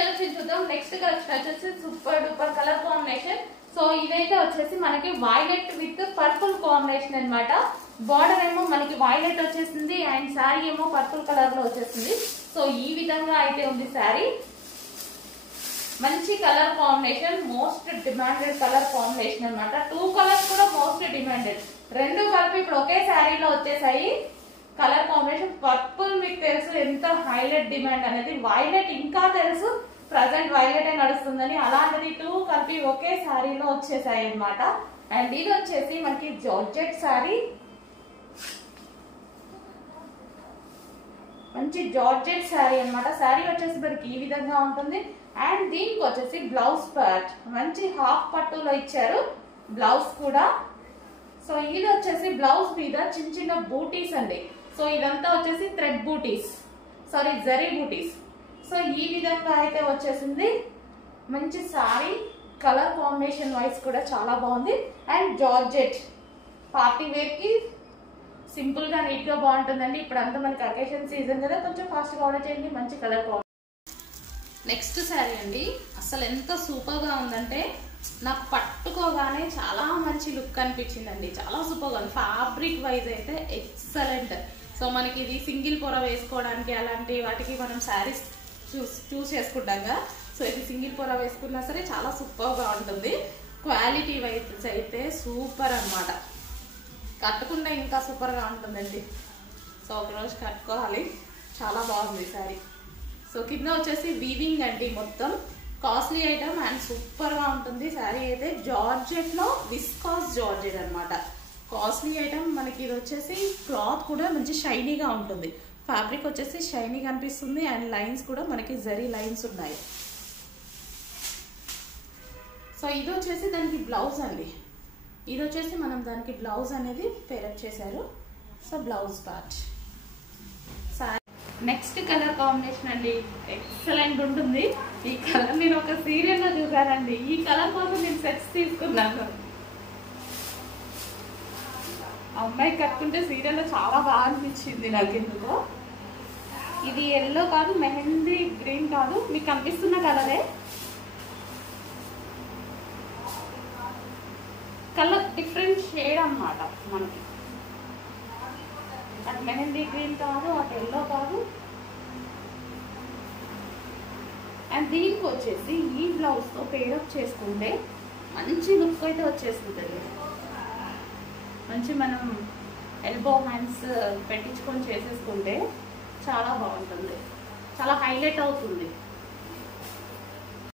Collection చూద్దాం. Next collection వచ్చేసి super duper colour combination. So ఇదైతే వచ్చేసి మనకి వైలెట్ విత్ పర్పుల్ కాంబినేషన్ అన్నమాట. బార్డర్ ఏమో మనకి వైలెట్ వచ్చేసింది అండ్ శారీ ఏమో పర్పుల్ కలర్ లో వచ్చేసింది. సో ఈ విధంగా అయితే ఉంది శారీ. మంచి colour combination, most demanded colour combination అన్నమాట. 2 కలర్స్ కూడా మోస్ట్ డిమాండెడ్, రెండు కలిపి ఇప్పుడు ఒకే శారీలో వచ్చేసాయి. కలర్ కాంబినేషన్ పర్పుల్ మీకు తెలుసు ఎంత హైలైట్ డిమాండ్ అనేది, వైలెట్ ఇంకా తెలుసు ప్రజెంట్ వైలెట్ నడుస్తుందని, అలాంటిది 2 కలిపి ఒకే శారీలో వచ్చేసాయి అన్నమాట. అండ్ ఇది వచ్చేసి మనకి జార్జెట్ శారీ, మంచి జార్జెట్ శారీ అన్నమాట. శారీ వచ్చేసి మనకి ఈ విధంగా ఉంటుంది. అండ్ దీనికి వచ్చేసి బ్లౌజ్ పార్ట్ మంచి హాఫ్ పట్టులో ఇచ్చారు బ్లౌజ్ కూడా. సో ఇది వచ్చేసి బ్లౌజ్ మీద చిన్న చిన్న బూటీస్ అండి. సో ఇదంతా వచ్చేసి థ్రెడ్ బూటీస్, సారీ జరీ బూటీస్. సో ఈ విధంగా అయితే వచ్చేసింది. మంచి సారీ, కలర్ కాంబినేషన్ వైస్ కూడా చాలా బాగుంది. అండ్ జార్జెట్ పార్టీ వేర్ కి సింపుల్ గా నీట్ గా బాగుంటుందండి. ఇప్పుడు అంతా మనకి అకేషన్ సీజన్ కదా, కొంచెం ఫాస్ట్ గా ఆర్డర్ చేయండి. మంచి కలర్ కాంబినేషన్. నెక్స్ట్ శారీ అండి, అసలు ఎంత సూపర్ గా ఉందంటే నాకు పట్టుకోగానే చాలా మంచి లుక్ అనిపించిందండి. చాలా సూపర్ గా ఉంది. ఫ్యాబ్రిక్ వైజ్ అయితే ఎక్సలెంట్. సో మనకి ఇది సింగిల్ పొర వేసుకోవడానికి అలాంటి వాటికి మనం శారీస్ చూస్ చేసుకుంటాం కదా. సో ఇది సింగిల్ పొర వేసుకున్నా సరే చాలా సూపర్ గా ఉంటుంది. క్వాలిటీ వైజ్ అయితే సూపర్ అన్నమాట. కట్టుకుంటే ఇంకా సూపర్ గా ఉంటుందండి. సో ఒక రోజు కట్టుకోవాలి, చాలా బాగుంది శారీ. సో కింద వచ్చేసి వీవింగ్ అండి, మొత్తం కాస్ట్లీ ఐటమ్ అండ్ సూపర్ గా ఉంటుంది శారీ అయితే. జార్జెట్ లో విస్కాస్ జార్జెట్ అన్నమాట, కాస్ట్లీ ఐటమ్. మనకి ఇది వచ్చేసి క్లాత్ కూడా మంచి షైనీగా ఉంటుంది. ఫ్యాబ్రిక్ వచ్చేసి షైనీ కనిపిస్తుంది అండ్ లైన్స్ కూడా మనకి జరీ లైన్స్ ఉన్నాయి. సో ఇది వచ్చేసి దానికి బ్లౌజ్ అండి. ఇది వచ్చేసి మనం దానికి బ్లౌజ్ అనేది పేరప్ చేశారు. So blouse part. Next colour combination అండి, ఎక్సలెంట్ ఉంటుంది. ఈ కలర్ నేను ఒక సీరియల్ లో చూసానండి. ఈ కలర్ కోసం నేను సెట్స్ తీసుకున్నాను. అమ్మాయి కట్టుకుంటే సీరియల్ లో చాలా బాగా అనిపించింది నాకు. ఎందుకో ఇది ఎల్లో కాదు, మెహందీ గ్రీన్ కాదు, మీకు కనిపిస్తున్న కలరే. కలర్ డిఫరెంట్ షేడ్ అన్నమాట మనకి. అటు మెహందీ గ్రీన్ కాదు, అటు ఎల్లో కాదు. అండ్ దీనికి వచ్చేసి ఈ బ్లౌజ్ తో పేరప్ చేసుకుంటే మంచి లుక్ అయితే వచ్చేస్తుంది. మంచి మనం ఎల్బో హ్యాండ్స్ పెట్టించుకొని చేసేసుకుంటే చాలా బాగుంటుంది, చాలా హైలైట్ అవుతుంది.